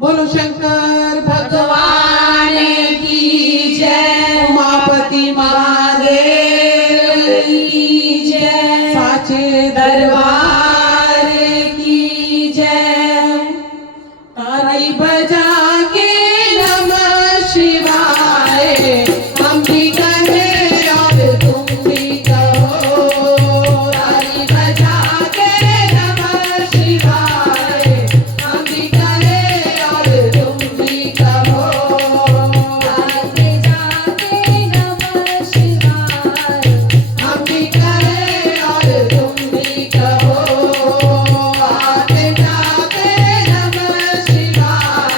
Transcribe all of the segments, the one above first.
बोलो शंकर भगवान की जय। उमापति महादेव की जय। साचे दरबार की जय। ताली बजा के नमः शिवाय हम भी कहें और तुम भी कहो। ताली बजा के नमः शिवाय हम भी कहें और तुम भी कहो। आगे जाके नमः शिवाय। हम भी कहें और तुम भी कहो। आगे जाके नमः शिवाय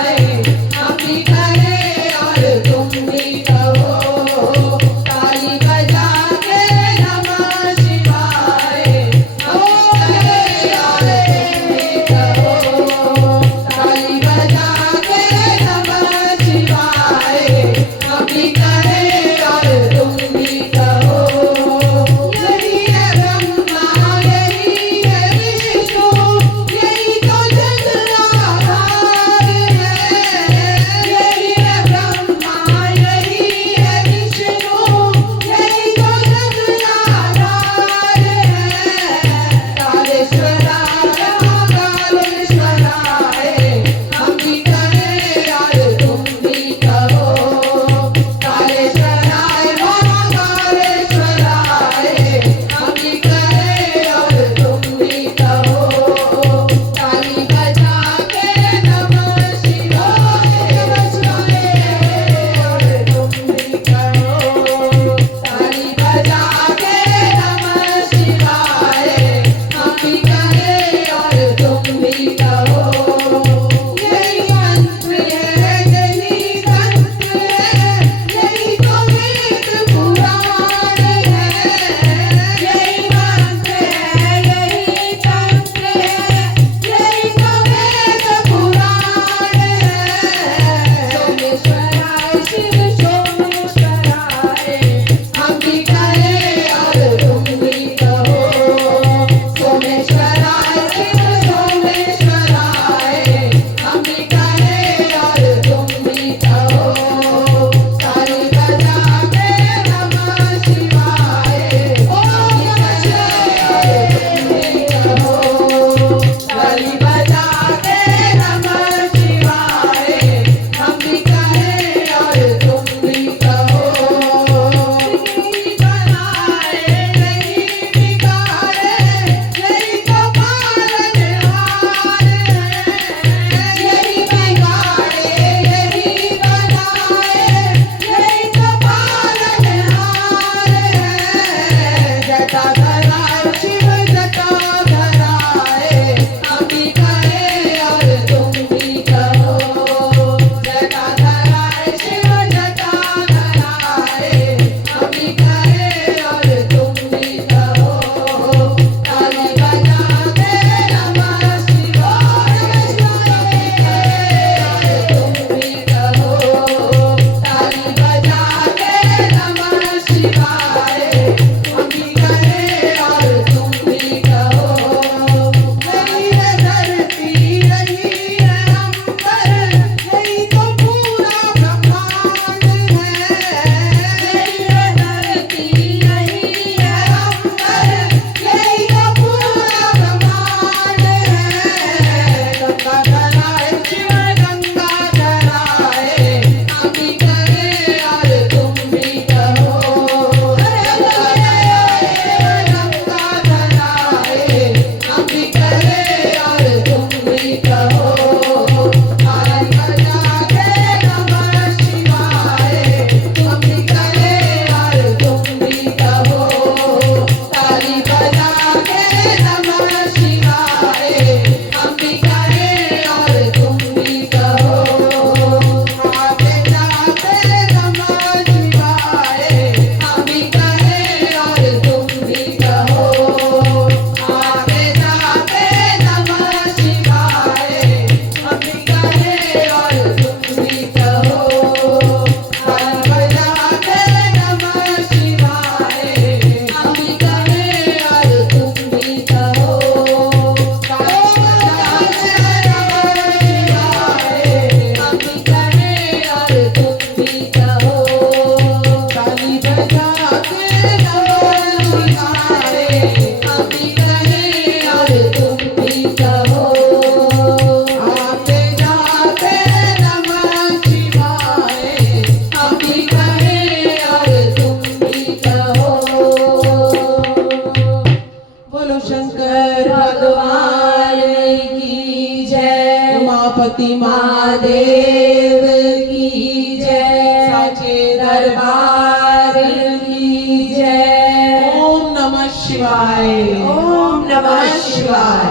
गणपति महादेव की जय, साचे दरबार की जय। ओम नमः शिवाय। ओम नमः शिवाय।